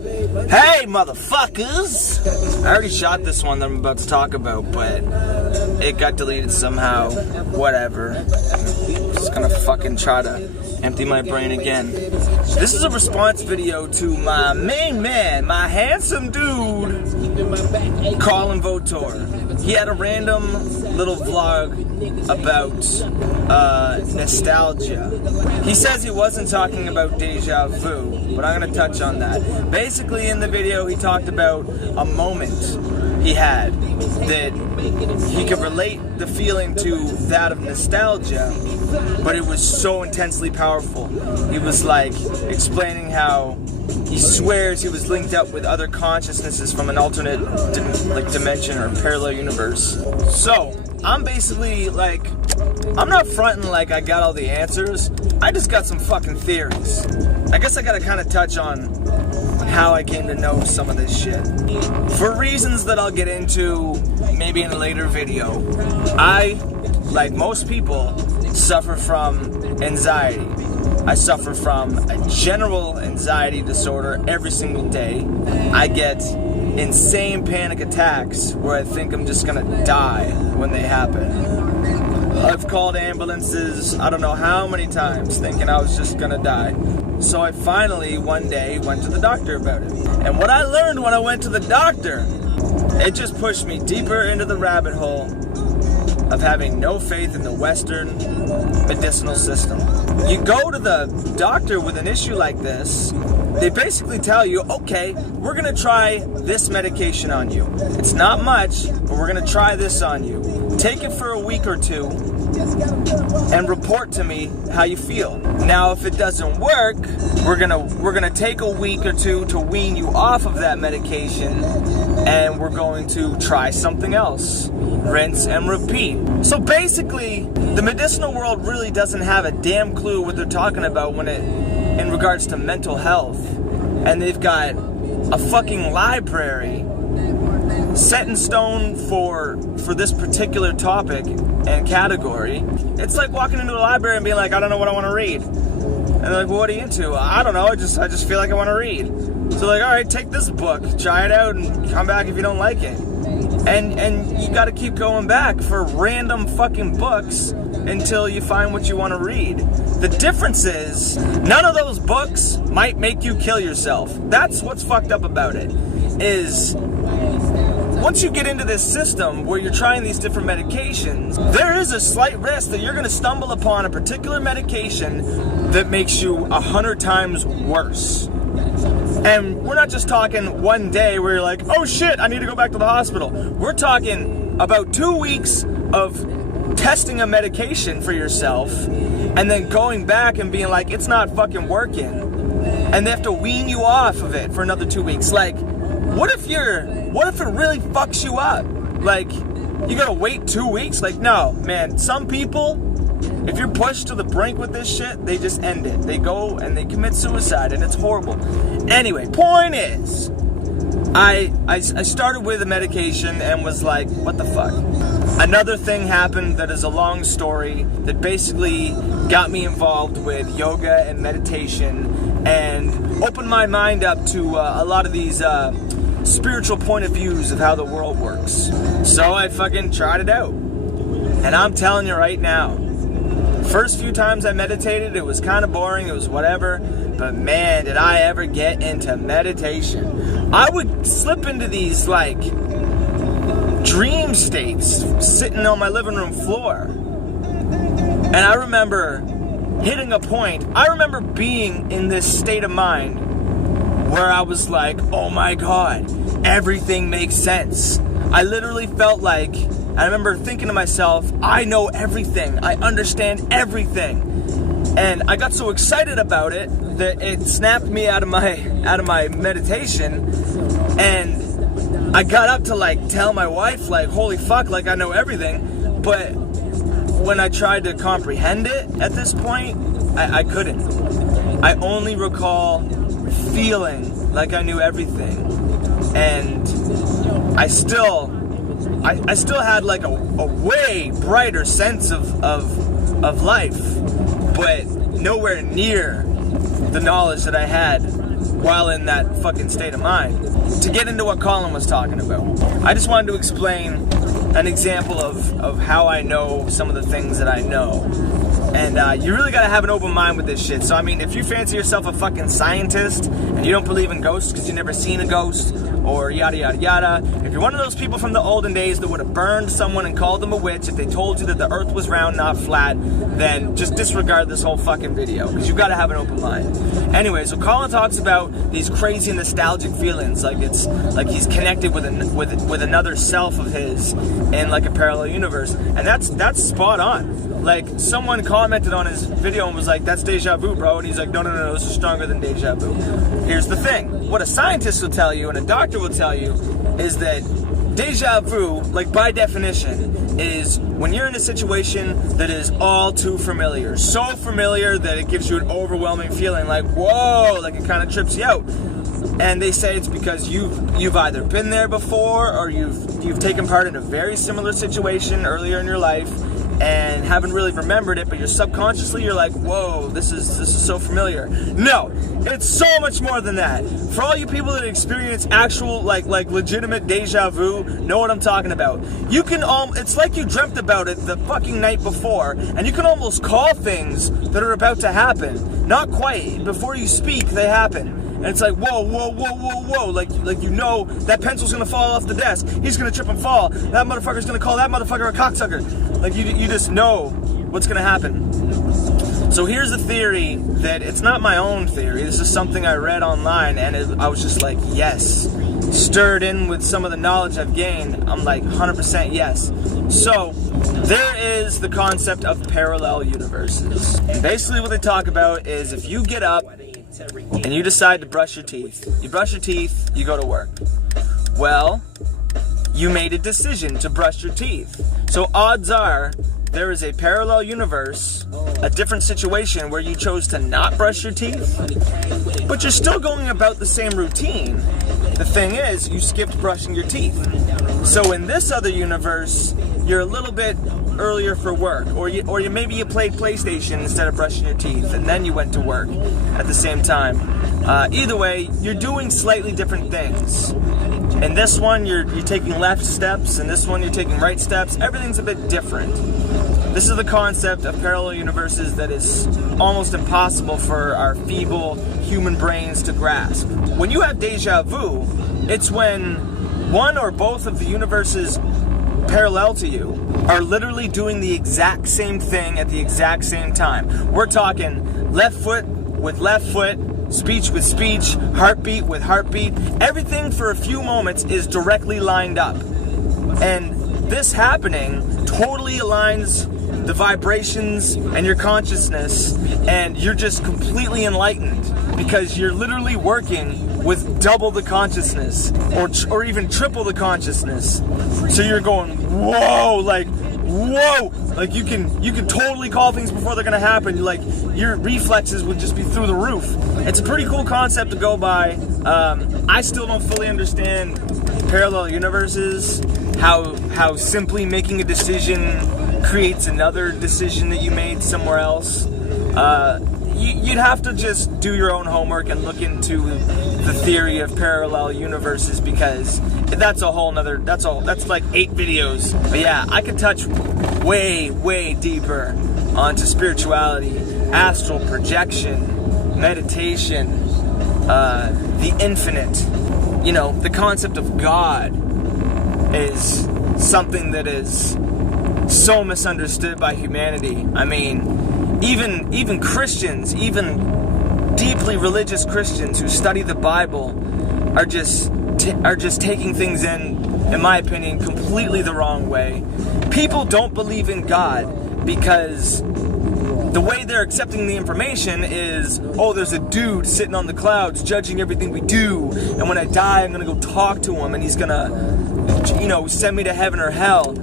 Hey, motherfuckers! I already shot this one that I'm about to talk about, but it got deleted somehow. Whatever. Just gonna fucking try to empty my brain again. This is a response video to my main man, my handsome dude, COLINJRV. He had a random little vlog about nostalgia. He says he wasn't talking about deja vu, but I'm gonna touch on that. Basically, in the video, he talked about a moment he had that he could relate the feeling to that of nostalgia, but it was so intensely powerful. He was like explaining how he swears he was linked up with other consciousnesses from an alternate dimension or parallel universe. So I'm basically like, I'm not fronting like I got all the answers. I just got some fucking theories. I guess I gotta kind of touch on how I came to know some of this shit. For reasons that I'll get into maybe in a later video, I, like most people, suffer from anxiety. I suffer from a general anxiety disorder every single day. I get insane panic attacks where I think I'm just gonna die when they happen. I've called ambulances, I don't know how many times, thinking I was just gonna die. So I finally, one day, went to the doctor about it. And what I learned when I went to the doctor, it just pushed me deeper into the rabbit hole of having no faith in the Western medicinal system. You go to the doctor with an issue like this, they basically tell you, okay, we're gonna try this medication on you. It's not much, but we're gonna try this on you. Take it for a week or two and report to me how you feel. Now, if it doesn't work, we're gonna take a week or two to wean you off of that medication, and we're going to try something else. Rinse and repeat. So basically, the medicinal world really doesn't have a damn clue what they're talking about in regards to mental health. And they've got a fucking library set in stone for this particular topic and category. It's like walking into a library and being like, I don't know what I want to read. And they're like, well, what are you into? I don't know, I just feel like I want to read. So like, all right, take this book, try it out, and come back if you don't like it. And you gotta keep going back for random fucking books until you find what you want to read. The difference is, none of those books might make you kill yourself. That's what's fucked up about it, is once you get into this system where you're trying these different medications, there is a slight risk that you're gonna stumble upon a particular medication that makes you 100 times worse. And we're not just talking one day where you're like, oh shit, I need to go back to the hospital. We're talking about 2 weeks of testing a medication for yourself and then going back and being like, it's not fucking working. And they have to wean you off of it for another 2 weeks. Like, what if it really fucks you up? Like, you gotta wait 2 weeks? Like, no, man, some people, if you're pushed to the brink with this shit, they just end it. They go and they commit suicide, and it's horrible. Anyway, point is, I started with a medication and was like, what the fuck? Another thing happened that is a long story that basically got me involved with yoga and meditation and opened my mind up to a lot of these spiritual point of views of how the world works. So I fucking tried it out. And I'm telling you right now, first few times I meditated, it was kind of boring, it was whatever, but man, did I ever get into meditation. I would slip into these, like, dream states sitting on my living room floor. And I remember hitting a point, I remember being in this state of mind where I was like, oh my God, everything makes sense. I literally felt like, I remember thinking to myself, I know everything, I understand everything. And I got so excited about it that it snapped me out of my meditation, and I got up to like tell my wife, like, holy fuck, like I know everything. But when I tried to comprehend it at this point, I couldn't. I only recall feeling like I knew everything, and I still had like a way brighter sense of life, but nowhere near the knowledge that I had while in that fucking state of mind. To get into what Colin was talking about, I just wanted to explain an example of how I know some of the things that I know. And you really gotta have an open mind with this shit. So I mean, if you fancy yourself a fucking scientist and you don't believe in ghosts because you've never seen a ghost, or yada yada yada, if you're one of those people from the olden days that would have burned someone and called them a witch if they told you that the earth was round, not flat, then just disregard this whole fucking video, because you've gotta have an open mind. Anyway, so Colin talks about these crazy nostalgic feelings, like it's like he's connected with another self of his in like a parallel universe, and that's spot on. Like, someone commented on his video and was like, that's deja vu, bro. And he's like, no, this is stronger than deja vu. Here's the thing. What a scientist will tell you and a doctor will tell you is that deja vu, like by definition, is when you're in a situation that is all too familiar. So familiar that it gives you an overwhelming feeling like, whoa, like it kind of trips you out. And they say it's because you've either been there before or you've taken part in a very similar situation earlier in your life and haven't really remembered it, but you're subconsciously, you're like, whoa, this is so familiar. No, it's so much more than that. For all you people that experience actual, like legitimate deja vu, know what I'm talking about. You can it's like you dreamt about it the fucking night before, and you can almost call things that are about to happen. Not quite. Before you speak, they happen. And it's like, whoa, like you know that pencil's gonna fall off the desk. He's gonna trip and fall. That motherfucker's gonna call that motherfucker a cocksucker. Like, you just know what's gonna happen. So here's the theory that it's not my own theory. This is something I read online, and I was just like, yes. Stirred in with some of the knowledge I've gained, I'm like 100% yes. So there is the concept of parallel universes. And basically what they talk about is if you get up and you decide to brush your teeth. You brush your teeth, you go to work. Well, you made a decision to brush your teeth. So odds are there is a parallel universe, a different situation where you chose to not brush your teeth, but you're still going about the same routine. The thing is, you skipped brushing your teeth. So in this other universe, you're a little bit earlier for work, or maybe you played PlayStation instead of brushing your teeth, and then you went to work at the same time. Either way, you're doing slightly different things. In this one, you're taking left steps, and this one, you're taking right steps. Everything's a bit different. This is the concept of parallel universes that is almost impossible for our feeble human brains to grasp. When you have deja vu, it's when one or both of the universes parallel to you are literally doing the exact same thing at the exact same time. We're talking left foot with left foot, speech with speech, heartbeat with heartbeat. Everything for a few moments is directly lined up. And this happening totally aligns the vibrations and your consciousness, and you're just completely enlightened because you're literally working with double the consciousness or even triple the consciousness. So you're going, whoa, like you can totally call things before they're gonna happen. Like, your reflexes would just be through the roof. It's a pretty cool concept to go by. I still don't fully understand parallel universes, how simply making a decision creates another decision that you made somewhere else. You'd have to just do your own homework and look into the theory of parallel universes, because that's a whole nother, that's like 8 videos. But yeah, I could touch way deeper onto spirituality, astral projection, meditation, the infinite. You know, the concept of God is something that is so misunderstood by humanity. I mean, even Christians, even deeply religious Christians who study the Bible are just taking things in my opinion, completely the wrong way. People don't believe in God because the way they're accepting the information is, oh, there's a dude sitting on the clouds judging everything we do, and when I die, I'm gonna go talk to him, and he's gonna, you know, send me to heaven or hell.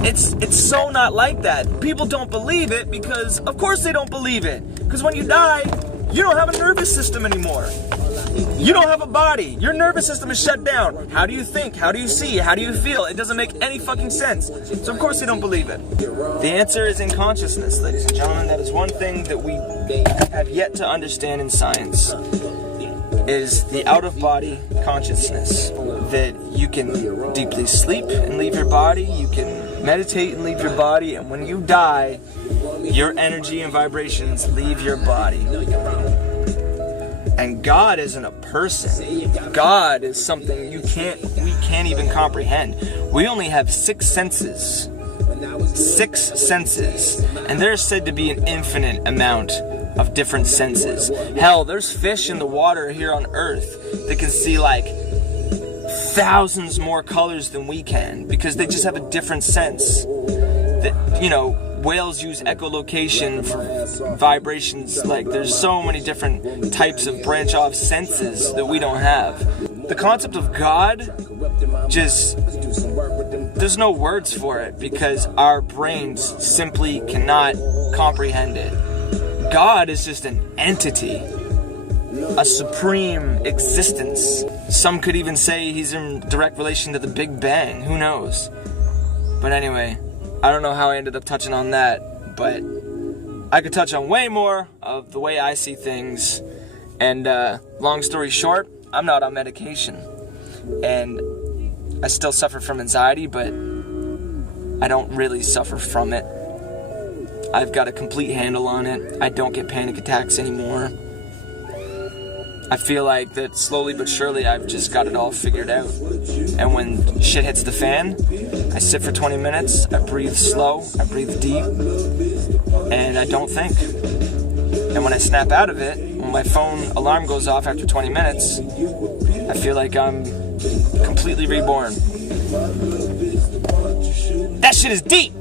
It's so not like that. People don't believe it because, of course they don't believe it. Because when you die, you don't have a nervous system anymore. You don't have a body. Your nervous system is shut down. How do you think? How do you see? How do you feel? It doesn't make any fucking sense. So of course they don't believe it. The answer is in consciousness, ladies and gentlemen. That is one thing that we have yet to understand in science. is the out-of-body consciousness, that you can deeply sleep and leave your body, you can meditate and leave your body, and when you die, your energy and vibrations leave your body. And God isn't a person. God is something we can't even comprehend. We only have 6 senses. 6 senses. And there's said to be an infinite amount of different senses. Hell, there's fish in the water here on Earth that can see like thousands more colors than we can, because they just have a different sense. That, you know, whales use echolocation for vibrations. Like, there's so many different types of branch off senses that we don't have. The concept of God, just, there's no words for it, because our brains simply cannot comprehend it. God is just an entity, a supreme existence. Some could even say he's in direct relation to the Big Bang. Who knows? But anyway, I don't know how I ended up touching on that, but I could touch on way more of the way I see things. And long story short, I'm not on medication, and I still suffer from anxiety, but I don't really suffer from it. I've got a complete handle on it. I don't get panic attacks anymore. I feel like that slowly but surely I've just got it all figured out. And when shit hits the fan, I sit for 20 minutes, I breathe slow, I breathe deep, and I don't think. And when I snap out of it, when my phone alarm goes off after 20 minutes, I feel like I'm completely reborn. That shit is deep!